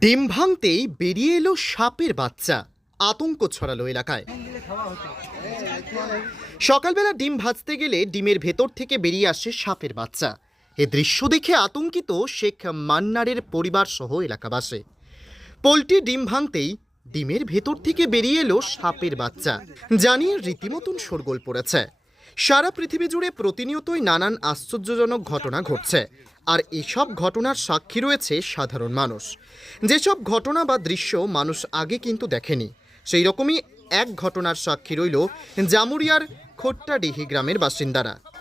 ডিম ভাঙতেই বেরিয়ে এলো সাপের বাচ্চা, আতঙ্ক ছড়ালো এলাকায়। সকালবেলা ডিম ভাজতে গেলে ডিমের ভেতর থেকে বেরিয়ে আসে সাপের বাচ্চা। এ দৃশ্য দেখে আতঙ্কিত শেখ মান্নারের পরিবার সহ এলাকাবাসী। পোলট্রি ডিম ভাঙতেই ডিমের ভেতর থেকে বেরিয়ে এলো সাপের বাচ্চা, জানিয়ে রীতিমতন শোরগোল পড়েছে। সারা পৃথিবী জুড়ে প্রতিনিয়তই নানান আশ্চর্যজনক ঘটনা ঘটছে। আর এসব ঘটনার সাক্ষী রয়েছে সাধারণ মানুষ। যেসব ঘটনা বা দৃশ্য মানুষ আগে কিন্তু দেখেনি সেই রকমই এক ঘটনার সাক্ষী রইল জামুরিয়ার খোট্টাডিহি গ্রামের বাসিন্দারা।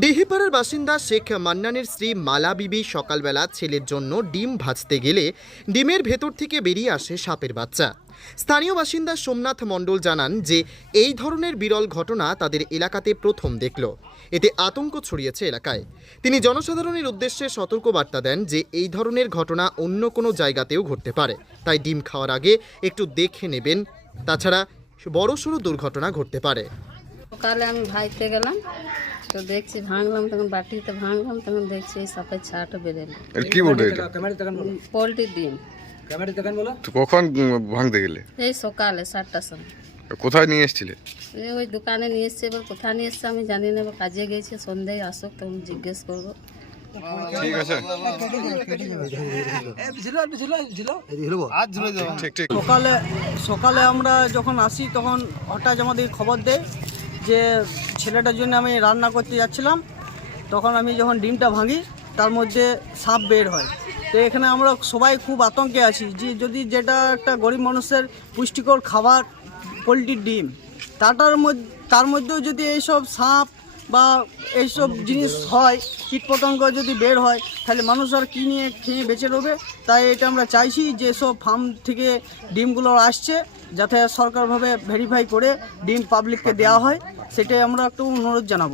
ডিহিপাড়ার বাসিন্দা শেখ মান্নানের স্ত্রী মালা বিবি সকালবেলা ছেলের জন্য ডিম ভাজতে গেলে ডিমের ভেতর থেকে বেরিয়ে আসে সাপের বাচ্চা। স্থানীয় বাসিন্দা সোমনাথ মণ্ডল জানান যে, এই ধরনের বিরল ঘটনা তাদের এলাকাতে প্রথম দেখল। এতে আতঙ্ক ছড়িয়েছে এলাকায়। তিনি জনসাধারণের উদ্দেশ্যে সতর্কবার্তা দেন যে, এই ধরনের ঘটনা অন্য কোনো জায়গাতেও ঘটতে পারে। তাই ডিম খাওয়ার আগে একটু দেখে নেবেন। তাছাড়া বড়সড় দুর্ঘটনা ঘটতে পারে। সকালে আমি ভাইতে গেলাম তো দেখছি ভাঙলাম তখন বাটিতে ভাঙলাম তখন দেখছি এই সাপের ছাটা বেরোলো কি বলতো এটা? পোলট্রি ডিম। তো কখন ভাঙতে গেলে? এই সকালে সাতটার সময়। কোথায় নিয়ে এসেছিলে? এই ওই দোকানে নিয়ে এসছে এবার কোথায় নিয়ে এসছে আমি জানি না এবার কাজে গেছে সন্ধ্যায় আসুক তখন জিজ্ঞেস করব। ঠিক আছে। সকালে সকালে আমরা যখন আসি তখন হঠাৎ আমাদের খবর দেয় যে ছেলেটার জন্য আমি রান্না করতে যাচ্ছিলাম, তখন আমি যখন ডিমটা ভাঙি, তার মধ্যে সাপ বের হয়। তো এখানে আমরা সবাই খুব আতঙ্কে আছি যে যদি যেটা একটা গরিব মানুষের পুষ্টিকর খাবার, পোলট্রির ডিম, তাটার মধ্যে, তার মধ্যেও যদি এইসব সাপ বা এইসব জিনিস হয়, কীটপতঙ্গ যদি বের হয়, তাহলে মানুষ আর কী নিয়ে খেয়ে বেঁচে রবে? তাই এটা আমরা চাইছি যে সব ফার্ম থেকে ডিমগুলো আসছে। যাতে সরকারভাবে ভেরিফাই করে ডিম পাবলিককে দেওয়া হয় সেটাই আমরা একটু অনুরোধ জানাব